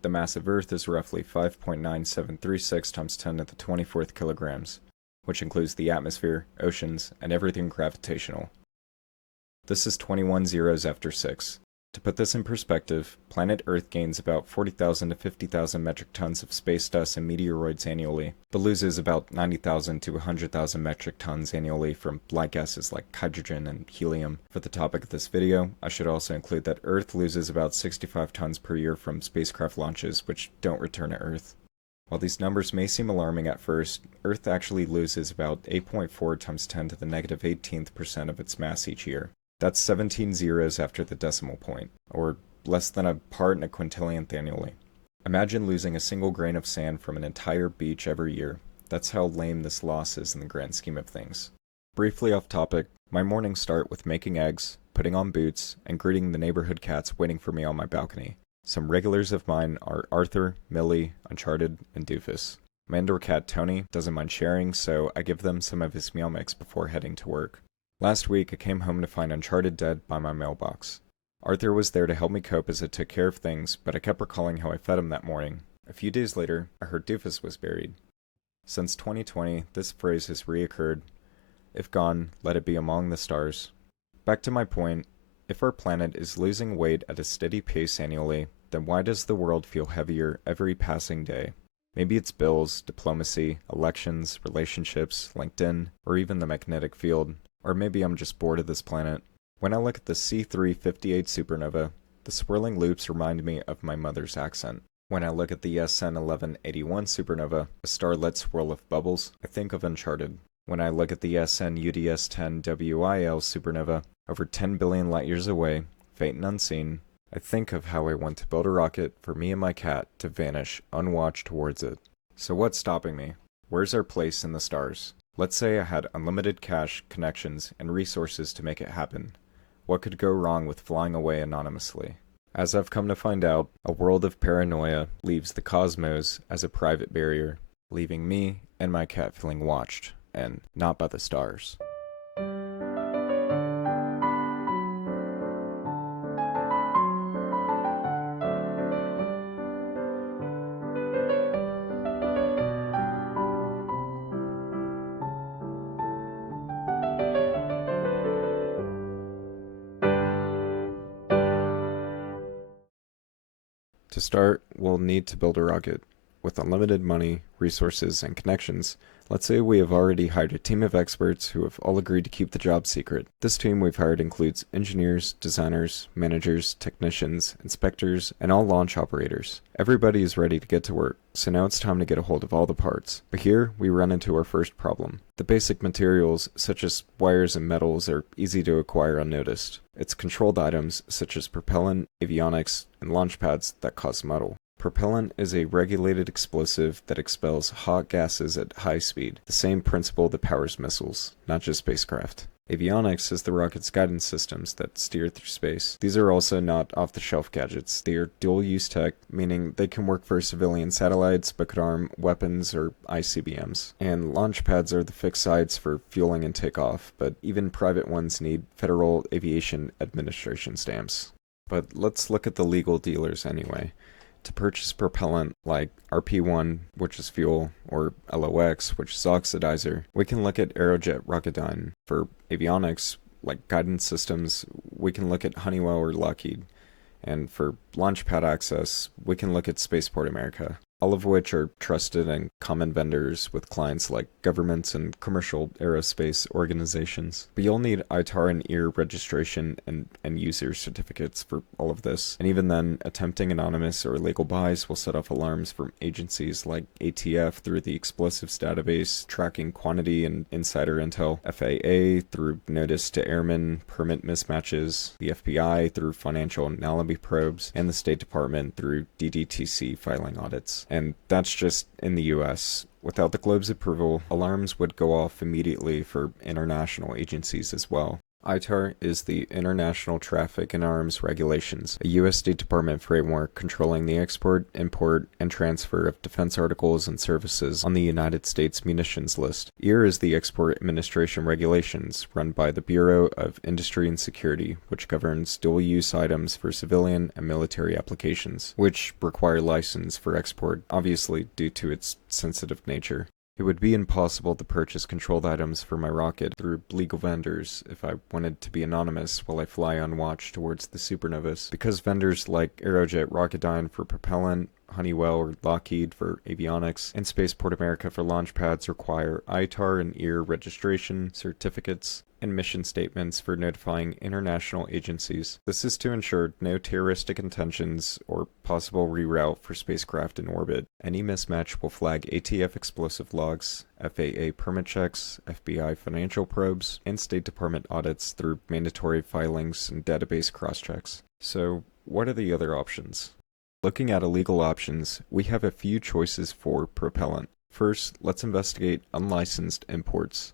The mass of Earth is roughly 5.9736 times 10 to the 24th kilograms, which includes the atmosphere, oceans, and everything gravitational. This is 21 zeros after 6. To put this in perspective, planet Earth gains about 40,000 to 50,000 metric tons of space dust and meteoroids annually, but loses about 90,000 to 100,000 metric tons annually from light gases like hydrogen and helium. For the topic of this video, I should also include that Earth loses about 65 tons per year from spacecraft launches which don't return to Earth. While these numbers may seem alarming at first, Earth actually loses about 8.4 times 10 to the negative 18th percent of its mass each year. That's 17 zeros after the decimal point, or less than a part in a quintillionth annually. Imagine losing a single grain of sand from an entire beach every year. That's how lame this loss is in the grand scheme of things. Briefly off topic, my mornings start with making eggs, putting on boots, and greeting the neighborhood cats waiting for me on my balcony. Some regulars of mine are Arthur, Millie, Uncharted, and Doofus. My indoor cat Tony doesn't mind sharing, so I give them some of his meow mix before heading to work. Last week, I came home to find Uncharted dead by my mailbox. Arthur was there to help me cope as I took care of things, but I kept recalling how I fed him that morning. A few days later, I heard Doofus was buried. Since 2020, this phrase has reoccurred. If gone, let it be among the stars. Back to my point, if our planet is losing weight at a steady pace annually, then why does the world feel heavier every passing day? Maybe it's bills, diplomacy, elections, relationships, LinkedIn, or even the magnetic field. Or maybe I'm just bored of this planet. When I look at the C358 supernova, the swirling loops remind me of my mother's accent. When I look at the SN1181 supernova, a starlit swirl of bubbles, I think of Uncharted. When I look at the SN-UDS10WIL supernova, over 10 billion light years away, faint and unseen, I think of how I want to build a rocket for me and my cat to vanish unwatched towards it. So what's stopping me? Where's our place in the stars? Let's say I had unlimited cash, connections, and resources to make it happen. What could go wrong with flying away anonymously? As I've come to find out, a world of paranoia leaves the cosmos as a private barrier, leaving me and my cat feeling watched, and not by the stars. To start, we'll need to build a rocket. With unlimited money, resources, and connections, let's say we have already hired a team of experts who have all agreed to keep the job secret. This team we've hired includes engineers, designers, managers, technicians, inspectors, and all launch operators. Everybody is ready to get to work, so now it's time to get a hold of all the parts. But here, we run into our first problem. The basic materials, such as wires and metals, are easy to acquire unnoticed. It's controlled items, such as propellant, avionics, and launch pads that cause muddle. Propellant is a regulated explosive that expels hot gases at high speed, the same principle that powers missiles, not just spacecraft. Avionics is the rocket's guidance systems that steer through space. These are also not off-the-shelf gadgets. They are dual-use tech, meaning they can work for civilian satellites but could arm weapons or ICBMs. And launch pads are the fixed sites for fueling and takeoff, but even private ones need Federal Aviation Administration stamps. But let's look at the legal dealers anyway. To purchase propellant like RP1, which is fuel, or LOX, which is oxidizer, we can look at Aerojet Rocketdyne. For avionics, like guidance systems, we can look at Honeywell or Lockheed. And for launchpad access, we can look at Spaceport America, all of which are trusted and common vendors with clients like governments and commercial aerospace organizations. But you'll need ITAR and EAR registration and user certificates for all of this. And even then, attempting anonymous or illegal buys will set off alarms from agencies like ATF through the explosives database, tracking quantity and insider intel, FAA through notice to airmen, permit mismatches, the FBI through financial and alibi probes, and the State Department through DDTC filing audits. And that's just in the US. Without the globe's approval, alarms would go off immediately for international agencies as well. ITAR is the International Traffic in Arms Regulations, a U.S. State Department framework controlling the export, import, and transfer of defense articles and services on the United States munitions list. EAR is the Export Administration Regulations, run by the Bureau of Industry and Security, which governs dual-use items for civilian and military applications, which require license for export, obviously due to its sensitive nature. It would be impossible to purchase controlled items for my rocket through legal vendors if I wanted to be anonymous while I fly on watch towards the supernovas, because vendors like Aerojet Rocketdyne for propellant, Honeywell or Lockheed for avionics, and Spaceport America for launch pads require ITAR and EAR registration, certificates, and mission statements for notifying international agencies. This is to ensure no terroristic intentions or possible reroute for spacecraft in orbit. Any mismatch will flag ATF explosive logs, FAA permit checks, FBI financial probes, and State Department audits through mandatory filings and database cross-checks. So, what are the other options? Looking at illegal options, we have a few choices for propellant. First, let's investigate unlicensed imports.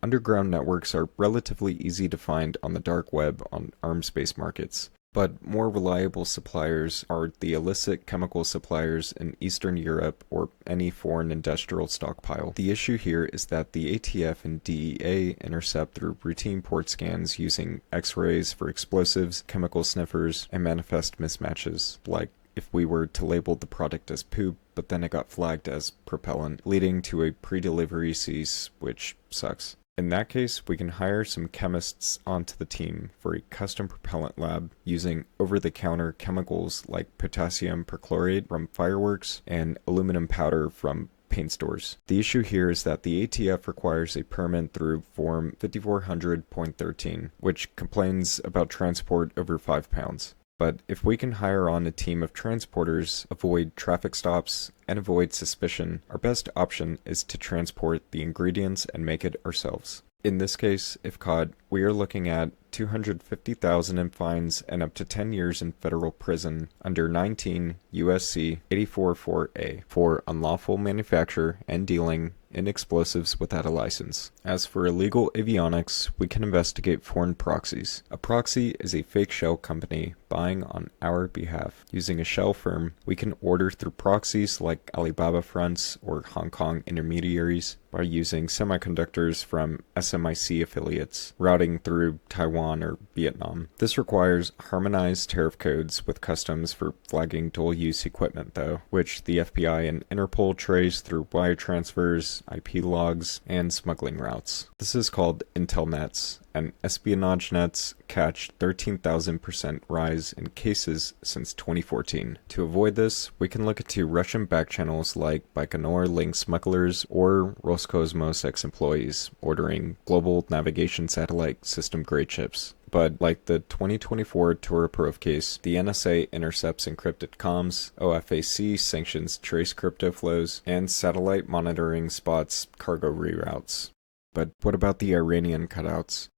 Underground networks are relatively easy to find on the dark web on arms-based markets, but more reliable suppliers are the illicit chemical suppliers in Eastern Europe or any foreign industrial stockpile. The issue here is that the ATF and DEA intercept through routine port scans using X-rays for explosives, chemical sniffers, and manifest mismatches, like if we were to label the product as poop, but then it got flagged as propellant, leading to a pre-delivery cease, which sucks. In that case, we can hire some chemists onto the team for a custom propellant lab using over-the-counter chemicals like potassium perchlorate from fireworks and aluminum powder from paint stores. The issue here is that the ATF requires a permit through Form 5400.13, which complains about transport over 5 pounds. But if we can hire on a team of transporters, avoid traffic stops, and avoid suspicion, our best option is to transport the ingredients and make it ourselves. In this case, if caught, we are looking at $250,000 in fines and up to 10 years in federal prison under 19 U.S.C. 844A for unlawful manufacture and dealing in explosives without a license. As for illegal avionics, we can investigate foreign proxies. A proxy is a fake shell company buying on our behalf. Using a shell firm, we can order through proxies like Alibaba fronts or Hong Kong intermediaries by using semiconductors from SMIC affiliates, routing through Taiwan or Vietnam. This requires harmonized tariff codes with customs for flagging dual-use equipment though, which the FBI and Interpol trace through wire transfers, IP logs, and smuggling routes. This is called Intel nets, and espionage nets catch 13,000% rise in cases since 2014. To avoid this, we can look into Russian back channels like Baikonur link smugglers or Roscosmos ex-employees ordering global navigation satellite system-grade chips. But like the 2024 Turoprov case, the NSA intercepts encrypted comms, OFAC sanctions trace crypto flows, and satellite monitoring spots cargo reroutes. But what about the Iranian cutouts?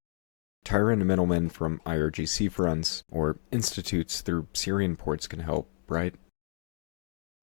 Tyrant middlemen from IRGC fronts or institutes through Syrian ports can help, right?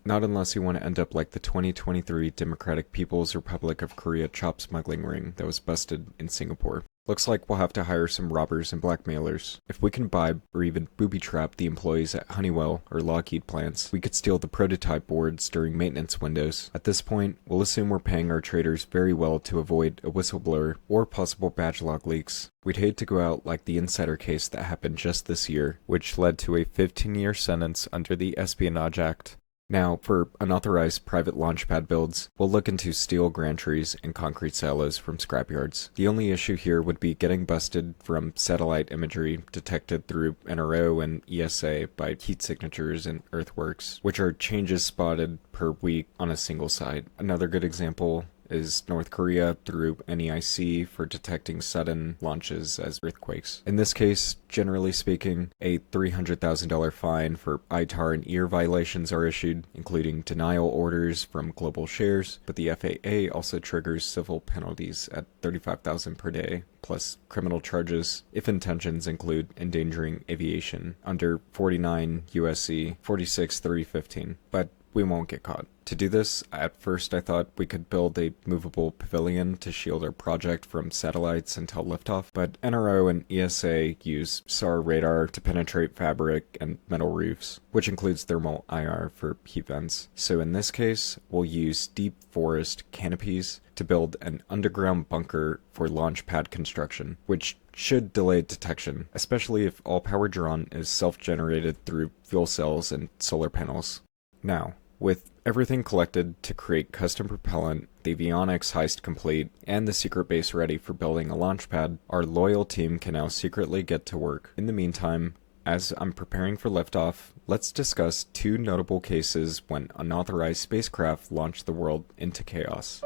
Not unless you want to end up like the 2023 Democratic People's Republic of Korea chop smuggling ring that was busted in Singapore. Looks like we'll have to hire some robbers and blackmailers. If we can bribe or even booby-trap the employees at Honeywell or Lockheed plants, we could steal the prototype boards during maintenance windows. At this point, we'll assume we're paying our traders very well to avoid a whistleblower or possible badge log leaks. We'd hate to go out like the insider case that happened just this year, which led to a 15-year sentence under the Espionage Act. Now, for unauthorized private launchpad builds, we'll look into steel gantries and concrete silos from scrapyards. The only issue here would be getting busted from satellite imagery detected through NRO and ESA by heat signatures and earthworks, which are changes spotted per week on a single site. Another good example is North Korea through NEIC for detecting sudden launches as earthquakes. In this case, generally speaking, a $300,000 fine for ITAR and EAR violations are issued, including denial orders from global shares, but the FAA also triggers civil penalties at $35,000 per day, plus criminal charges if intentions include endangering aviation under 49 USC 46.315. But we won't get caught. To do this, at first I thought we could build a movable pavilion to shield our project from satellites until liftoff, but NRO and ESA use SAR radar to penetrate fabric and metal roofs, which includes thermal IR for heat vents. So in this case, we'll use deep forest canopies to build an underground bunker for launch pad construction, which should delay detection, especially if all power drawn is self-generated through fuel cells and solar panels. Now, with everything collected to create custom propellant, the avionics heist complete, and the secret base ready for building a launch pad, our loyal team can now secretly get to work. In the meantime, as I'm preparing for liftoff, let's discuss two notable cases when unauthorized spacecraft launched the world into chaos.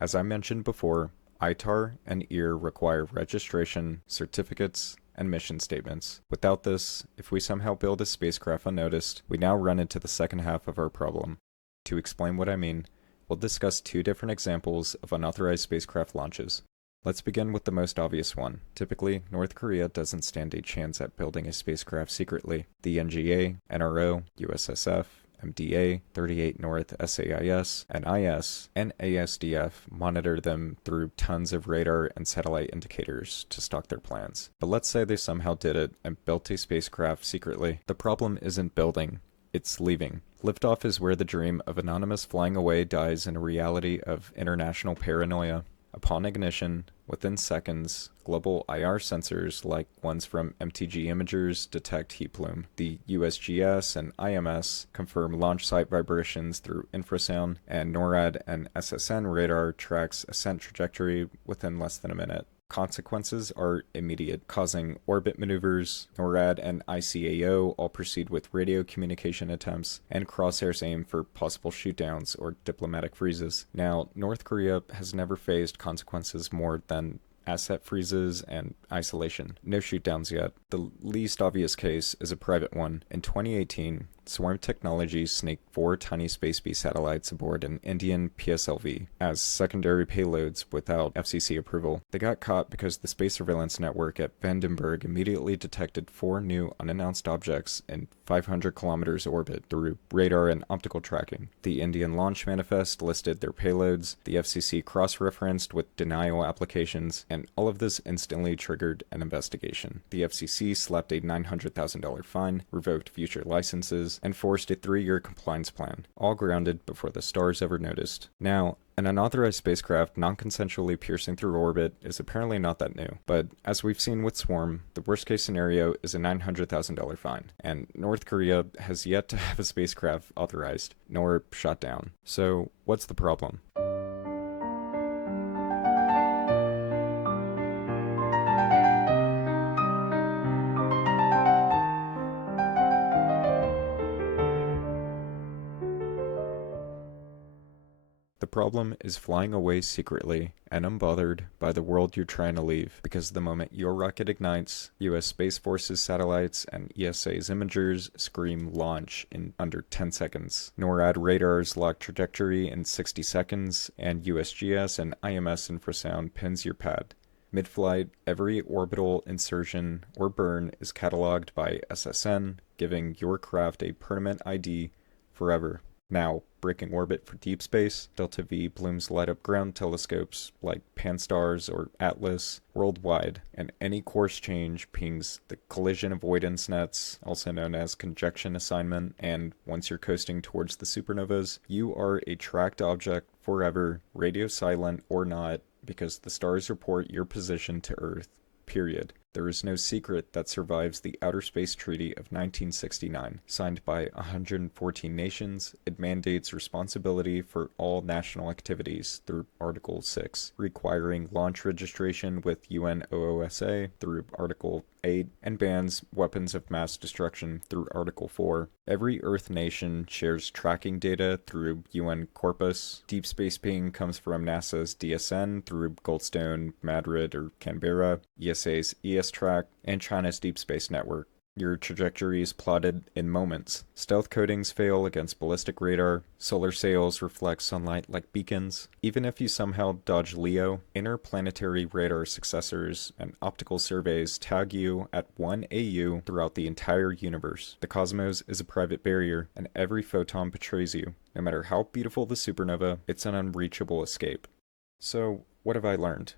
As I mentioned before, ITAR and EAR require registration, certificates, and mission statements. Without this, if we somehow build a spacecraft unnoticed, we now run into the second half of our problem. To explain what I mean, we'll discuss two different examples of unauthorized spacecraft launches. Let's begin with the most obvious one. Typically, North Korea doesn't stand a chance at building a spacecraft secretly. The NGA, NRO, USSF, MDA, 38 North SAIS, and IS, and ASDF monitor them through tons of radar and satellite indicators to stalk their plans. But let's say they somehow did it and built a spacecraft secretly. The problem isn't building, it's leaving. Liftoff is where the dream of anonymous flying away dies in a reality of international paranoia. Upon ignition, within seconds, global IR sensors like ones from MTG Imagers detect heat plume. The USGS and IMS confirm launch site vibrations through infrasound, and NORAD and SSN radar tracks ascent trajectory within less than a minute. Consequences are immediate, causing orbit maneuvers. NORAD and ICAO all proceed with radio communication attempts, and crosshairs aim for possible shootdowns or diplomatic freezes. Now, North Korea has never faced consequences more than asset freezes and isolation. No shootdowns yet. The least obvious case is a private one. In 2018, Swarm Technologies snaked 4 tiny Space Bee satellites aboard an Indian PSLV as secondary payloads without FCC approval. They got caught because the space surveillance network at Vandenberg immediately detected 4 new unannounced objects in 500 kilometers orbit through radar and optical tracking. The Indian launch manifest listed their payloads, the FCC cross-referenced with denial applications, and all of this instantly triggered an investigation. The FCC slapped a $900,000 fine, revoked future licenses, and forced a 3-year compliance plan, all grounded before the stars ever noticed. Now, an unauthorized spacecraft non-consensually piercing through orbit is apparently not that new, but as we've seen with Swarm, the worst-case scenario is a $900,000 fine, and North Korea has yet to have a spacecraft authorized, nor shot down. So, what's the problem? The problem is flying away secretly and unbothered by the world you're trying to leave, because the moment your rocket ignites, US Space Force's satellites and ESA's imagers scream launch in under 10 seconds. NORAD radars lock trajectory in 60 seconds, and USGS and IMS infrasound pins your pad. Mid-flight, every orbital insertion or burn is cataloged by SSN, giving your craft a permanent ID forever. Now, breaking orbit for deep space, Delta V blooms light up ground telescopes like Pan-STARRS or Atlas worldwide, and any course change pings the collision avoidance nets, also known as conjunction assignment, and once you're coasting towards the supernovas, you are a tracked object forever, radio silent or not, because the stars report your position to Earth, period. There is no secret that survives the Outer Space Treaty of 1969, signed by 114 nations. It mandates responsibility for all national activities through Article 6, requiring launch registration with UN OOSA through Article 8, and bans weapons of mass destruction through Article 4. Every Earth nation shares tracking data through UN Corpus. Deep space ping comes from NASA's DSN through Goldstone, Madrid, or Canberra, ESA's ES-Track, and China's Deep Space Network. Your trajectory is plotted in moments. Stealth coatings fail against ballistic radar, solar sails reflect sunlight like beacons. Even if you somehow dodge Leo, interplanetary radar successors and optical surveys tag you at 1 AU throughout the entire universe. The cosmos is a private barrier, and every photon betrays you. No matter how beautiful the supernova, it's an unreachable escape. So, what have I learned?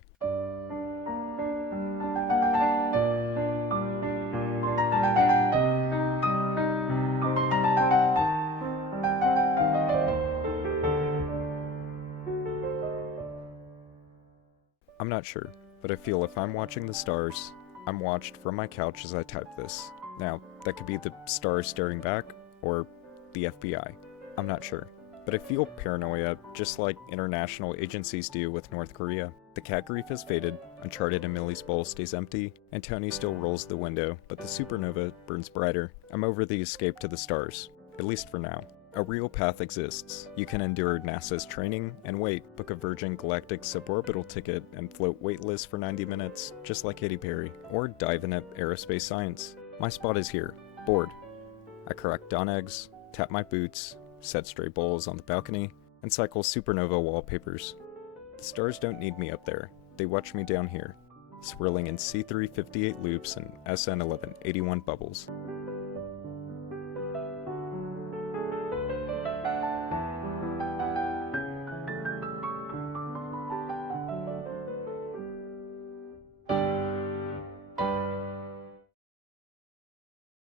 I'm not sure, but I feel if I'm watching the stars, I'm watched from my couch as I type this. Now, that could be the stars staring back, or the FBI. I'm not sure. But I feel paranoia, just like international agencies do with North Korea. The cat grief has faded, Uncharted and Millie's bowl stays empty, and Tony still rolls the window, but the supernova burns brighter. I'm over the escape to the stars, at least for now. A real path exists. You can endure NASA's training and wait, book a Virgin Galactic suborbital ticket and float weightless for 90 minutes, just like Katy Perry, or dive into aerospace science. My spot is here, bored. I crack dawn eggs, tap my boots, set stray bowls on the balcony, and cycle supernova wallpapers. The stars don't need me up there, they watch me down here, swirling in C358 loops and SN1181 bubbles.